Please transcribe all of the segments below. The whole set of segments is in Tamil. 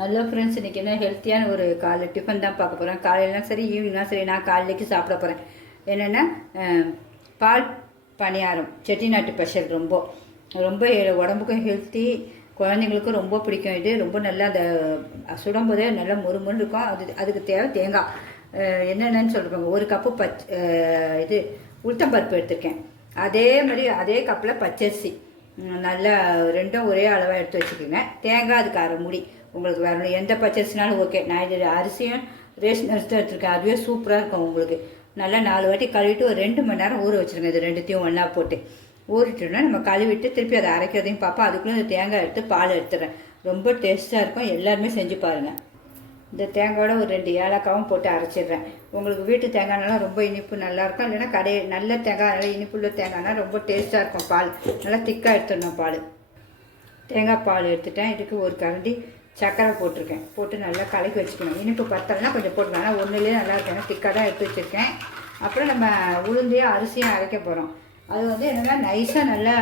ஹலோ ஃப்ரெண்ட்ஸ், இன்றைக்கி என்ன ஹெல்த்தியான ஒரு காலை டிஃபன் தான் பார்க்க போகிறேன். காலையிலாம் சரி ஈவினிங்லாம் சரி நான் காலையிலேக்கு சாப்பிட போகிறேன். என்னென்னா பால் பணியாரம், செட்டிநாட்டு ஸ்பெஷல். ரொம்ப ரொம்ப உடம்புக்கும் ஹெல்த்தி, குழந்தைங்களுக்கும் ரொம்ப பிடிக்கும். இது ரொம்ப நல்லா அந்த சுடும்போதே நல்லா மொறுமொறு இருக்கும். அதுக்கு தேவை தேங்காய். என்னென்னு சொல்லிருப்பாங்க, ஒரு கப்பு இது உளுத்தம்பருப்பு எடுத்திருக்கேன். அதே மாதிரி அதே கப்பில் பச்சரிசி நல்லா ரெண்டும் ஒரே அளவாக எடுத்து வச்சுக்கோங்க. தேங்காய் அதுக்கு அரை மூடி. உங்களுக்கு வேறு எந்த பச்சரிசினாலும் ஓகே. நான் இது அரிசியும் ரேஷன் அரிசி தான் எடுத்துருக்கேன். அதுவே சூப்பராக இருக்கும். உங்களுக்கு நல்லா 4 வாட்டி கழுவிட்டு ஒரு 2 மணி நேரம் ஊற வச்சுருங்க. இது ரெண்டுத்தையும் ஒன்றா போட்டு ஊறிட்டோன்னா நம்ம கழுவிட்டு திருப்பி அதை அரைக்கிறதையும் பார்ப்போம். அதுக்குள்ளே இந்த தேங்காய் எடுத்து பால் எடுத்துடுறேன். ரொம்ப டேஸ்ட்டாக இருக்கும். எல்லாருமே செஞ்சு பாருங்கள். இந்த தேங்காயோட ஒரு 2 ஏலக்காவும் போட்டு அரைச்சிடுறேன். உங்களுக்கு வீட்டு தேங்காய்னாலும் ரொம்ப இனிப்பு நல்லாயிருக்கும். இல்லைன்னா நல்ல தேங்காய், நல்லா இனிப்புள்ள தேங்காய்னா ரொம்ப டேஸ்ட்டாக இருக்கும். பால் நல்லா திக்காக எடுத்துடணும். தேங்காய் பால் எடுத்துட்டேன். இதுக்கு ஒரு கரண்டி சர்க்கரை போட்டிருக்கேன். போட்டு நல்லா கலக்கி வச்சுக்கணும். இனிப்பு பத்தலைன்னா கொஞ்சம் போட்டுக்கலாம். ஆனால் ஒன்றுலேயே நல்லா இருக்கும். திக்காக தான் எடுத்து வச்சுருக்கேன். அப்புறம் நம்ம உளுந்தையும் அரிசியும் அரைக்க போகிறோம். அது என்னென்னா நைஸாக நல்லா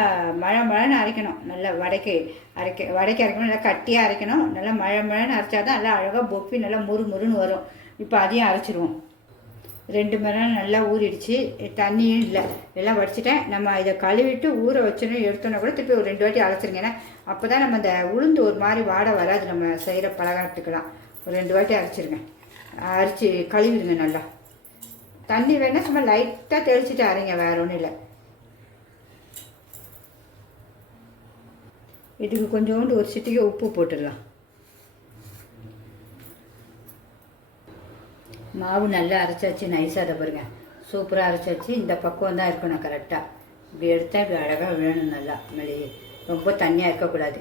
மழைன்னு அரைக்கணும். நல்லா வடைக்கு அரைக்கணும். நல்லா கட்டியாக அரைக்கணும். நல்லா மழைன்னு அரைச்சா தான் நல்லா அழகாக பொப்பி நல்லா முறுன்னு வரும். இப்போ அதையும் அரைச்சிடுவோம். 2 மணி நேரம் நல்லா ஊறிடுச்சு. தண்ணியும் இல்லை, எல்லாம் வடிச்சிட்டேன். நம்ம இதை கழுவிட்டு ஊற வச்சோன்னு எடுத்தோன்னா கூட திருப்பி ஒரு 2 வாட்டி அரைச்சிருங்க. ஏன்னா அப்போ தான் நம்ம இந்த உளுந்து ஒரு மாதிரி வாடை வராது. நம்ம செய்கிற பலகாரத்துக்கெல்லாம் ஒரு 2 வாட்டி அரைச்சிருங்க. அரைச்சி கழுவிடுங்க. நல்லா தண்ணி வேணால் சும்மா லைட்டாக தெளிச்சிட்டு அரைங்க, வேறு ஒன்றும் இல்லை. இதுக்கு கொஞ்சோண்டு ஒரு சிட்டிகை உப்பு போட்டுடலாம். மாவு நல்லா அரைச்சாச்சு. நைஸாக அதை பாருங்க, சூப்பராக அரைச்சாச்சு. இந்த பக்குவம் தான் இருக்கணும் கரெக்டாக. இப்படி எடுத்தால் இப்படி அழகாக வேணும். நல்லா மெளியே, ரொம்ப தண்ணியாக இருக்கக்கூடாது.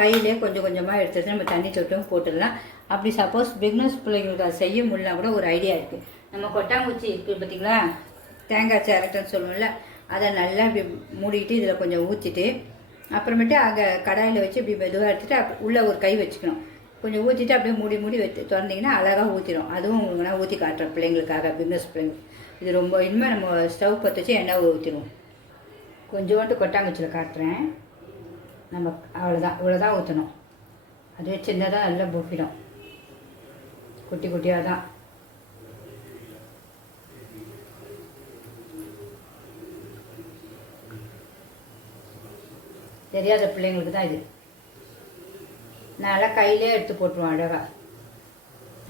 கையிலே கொஞ்சம் கொஞ்சமாக எடுத்துட்டு நம்ம தண்ணி தொட்டும் போட்டுடலாம். அப்படி சப்போஸ் பிக்னஸ் பிள்ளைங்களுக்கு அதை செய்ய முடியல கூட ஒரு ஐடியா இருக்குது. நம்ம கொட்டாங்குச்சி இருக்குது பார்த்திங்களா, தேங்காய் சேரட்டைன்னு சொல்லுவோம்ல, அதை நல்லா இப்படி மூடிட்டு இதில் கொஞ்சம் ஊற்றிட்டு அப்புறமேட்டு அங்கே கடாயில் வச்சு இப்படி மெதுவாக எடுத்துகிட்டு உள்ளே ஒரு கை வச்சுக்கணும். கொஞ்சம் ஊற்றிட்டு அப்படியே மூடி வச்சு திறந்தீங்கன்னா அழகாக ஊற்றிடும். அதுவும் உங்களுக்கு நான் ஊற்றி காட்டுறேன் பிள்ளைங்களுக்காக, பிஸ்னஸ் பிள்ளைங்களுக்கு. இது ரொம்ப இனிமேல் நம்ம ஸ்டவ் பற்ற வச்சு எண்ணெய் ஊற்றிடுவோம். கொஞ்சோண்டு கொட்டாங்குச்சியில் காட்டுறேன். நம்ம இவ்வளோதான் ஊற்றணும். அதுவே சின்னதாக நல்லா பொப்பிடும். குட்டி குட்டியாக தான். தெரியாத பிள்ளைங்களுக்கு தான் இது. நல்லா கையிலே எடுத்து போட்டுருவோம் அழகாக.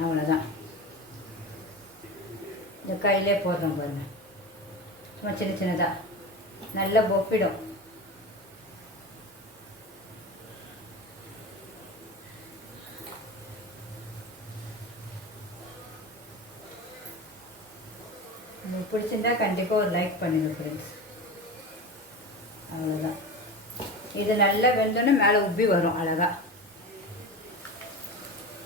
அவ்வளோதான். இந்த கையிலே போடுறோம் பாருங்க. சும்மா சின்னதாக நல்லா பொப்பிடும். உங்களுக்கு பிடிச்சிருந்தா கண்டிப்பாக ஒரு லைக் பண்ணுங்க ஃப்ரெண்ட்ஸ். அவ்வளோதான். இது நல்லா வெந்தோன்னே மேலே உப்பி வரும் அழகாக.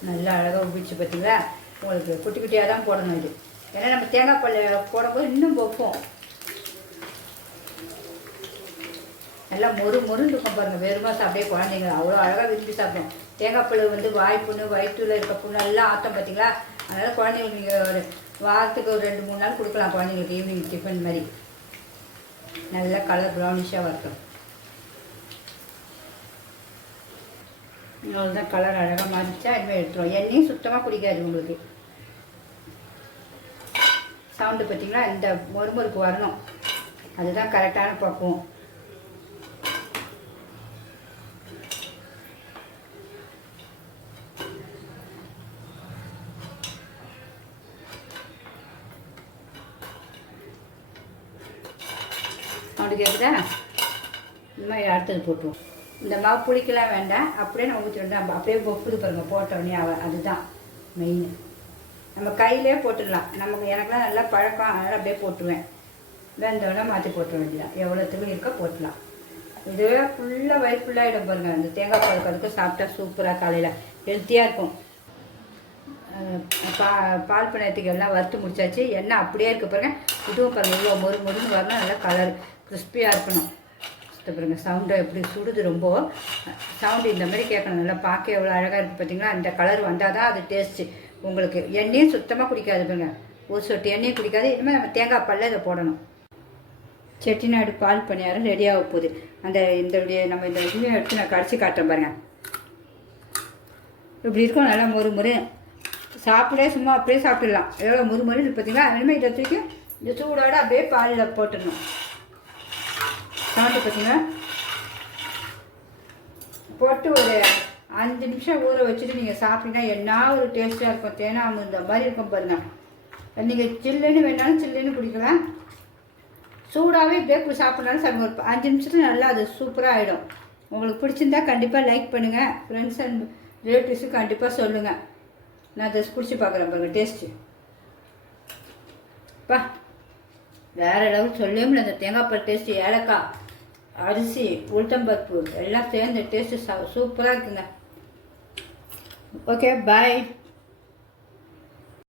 நல்லா அழகாக உப்பிச்சு பார்த்தீங்களா. உங்களுக்கு குட்டி குட்டியாக தான் போடணும் இது. ஏன்னா நம்ம தேங்காய் பால் போடும்போது இன்னும் பொப்போம். நல்லா மொறுன்னு இருக்கும் பாருங்கள். வெறுமா சாப்பிட்டே குழந்தைங்க அவ்வளோ அழகாக விரும்பி சாப்பிடும். தேங்காய் பால் வாய்ப்புண்ணு, வயிற்றுல இருக்க புண்ணு எல்லாம் ஆத்தம் பார்த்தீங்களா. அதனால் குழந்தைங்களுக்கு நீங்கள் ஒரு வாரத்துக்கு ஒரு 2-3 நாள் கொடுக்கலாம் குழந்தைங்களுக்கு. ஈவினிங் டிஃபன் மாதிரி நல்லா கலர் ப்ரௌனிஷாக வரட்டும். அவ்வளோதான். கலர் அழகாக மாறிச்சா இனிமேல் எடுத்துருவோம். எண்ணெயும் சுத்தமாக குடிக்காது உங்களுக்கு. சவுண்டு பார்த்தீங்களா, இந்த மொறுமொறுக்கு வரணும். அதுதான் கரெக்டான பக்குவம். சவுண்டு கேட்குதா? இந்த மாதிரி அடுத்தது போட்டுருவோம். இந்த மாவு புளிக்கலாம் வேண்டாம், அப்படியே நம்ம ஊற்றிட்டு நம்ம அப்படியே பொப்புது பாருங்கள். போட்டோடனே அதுதான் மெயின். நம்ம கையிலே போட்டுடலாம். எனக்குலாம் நல்லா பழக்கம், அதனால் அப்படியே போட்டுருவேன். வெந்தோடனே மாற்றி போட்டுற வேண்டியதான். எவ்வளோத்துக்கும் இருக்க போட்டலாம். இதுவே ஃபுல்லாக வயிறு ஃபுல்லாகிடும் பாருங்கள். அந்த தேங்காய் பால் கறக்க சாப்பிட்டா சூப்பராக காலையில் ஹெல்த்தியாக இருக்கும். பால் பணியத்துக்கு எல்லாம் வறுத்து முடிச்சாச்சு. எண்ணெய் அப்படியே இருக்க பாருங்கள். இதுவும் பாருங்கள் இவ்வளோ மொறுன்னு வரணும். நல்லா கலர் கிறிஸ்பியாக இருக்கணும். பாருங்க சவுண்டை எப்படி சுடுது. ரொம்ப சவுண்டு இந்த மாதிரி கேட்கணும். நல்லா பார்க்க எவ்வளோ அழகாக இருக்குது பார்த்தீங்களா. அந்த கலர் வந்தால் தான் அது டேஸ்ட்டு உங்களுக்கு. எண்ணெயும் சுத்தமாக குடிக்காது பாருங்க. ஒரு சொட்டு எண்ணெயும் குடிக்காது. இனிமேல் நம்ம தேங்காய் பாலில் இதை போடணும். செட்டிநாடு பால் பணியாரம் ரெடியாக போகுது. நம்ம இந்த இதுவையும் எடுத்து நான் கடிச்சு காட்டுறேன் பாருங்கள். இப்படி இருக்கும், நல்லா முறு சாப்பிடே சும்மா அப்படியே சாப்பிடலாம். எவ்வளோ முறுமுறுன்னு பார்த்தீங்களா? இனிமேல் இதை தூக்கி இந்த சூடோடு அப்படியே பாலில் போட்டுடணும். சாப்பிட்டு பார்த்தீங்கன்னா போட்டு ஒரு 5 நிமிஷம் ஊற வச்சுட்டு நீங்கள் சாப்பிட்டீங்கன்னா என்ன ஒரு டேஸ்ட்டாக இருக்கும். தேனாம இந்த மாதிரி இருக்கும் பாருங்கள். நீங்கள் சில்லுன்னு வேணாலும் சில்லுன்னு குடிக்கலாம், சூடாகவே இப்படியே சாப்பிட்னாலும் சாப்பிடுங்க. ஒரு 5 நிமிஷத்துல நல்லா அது சூப்பராக ஆகிடும். உங்களுக்கு பிடிச்சிருந்தா கண்டிப்பாக லைக் பண்ணுங்கள். ஃப்ரெண்ட்ஸ் அண்ட் ரிலேட்டிவ்ஸுக்கு கண்டிப்பாக சொல்லுங்கள். நான் ஜஸ்ட் பிடிச்சி பார்க்குறேன் பாருங்கள் டேஸ்ட்டு. பா வேறு லெவல் சொல்லவே முடியல. அந்த தேங்காய் பால் டேஸ்ட்டு, ஏலக்காய், அரிசி, உளுத்தம்பருப்பு எல்லாம் சேர்ந்த டேஸ்ட்டு சூப்பராக இருக்குங்க. Okay bye.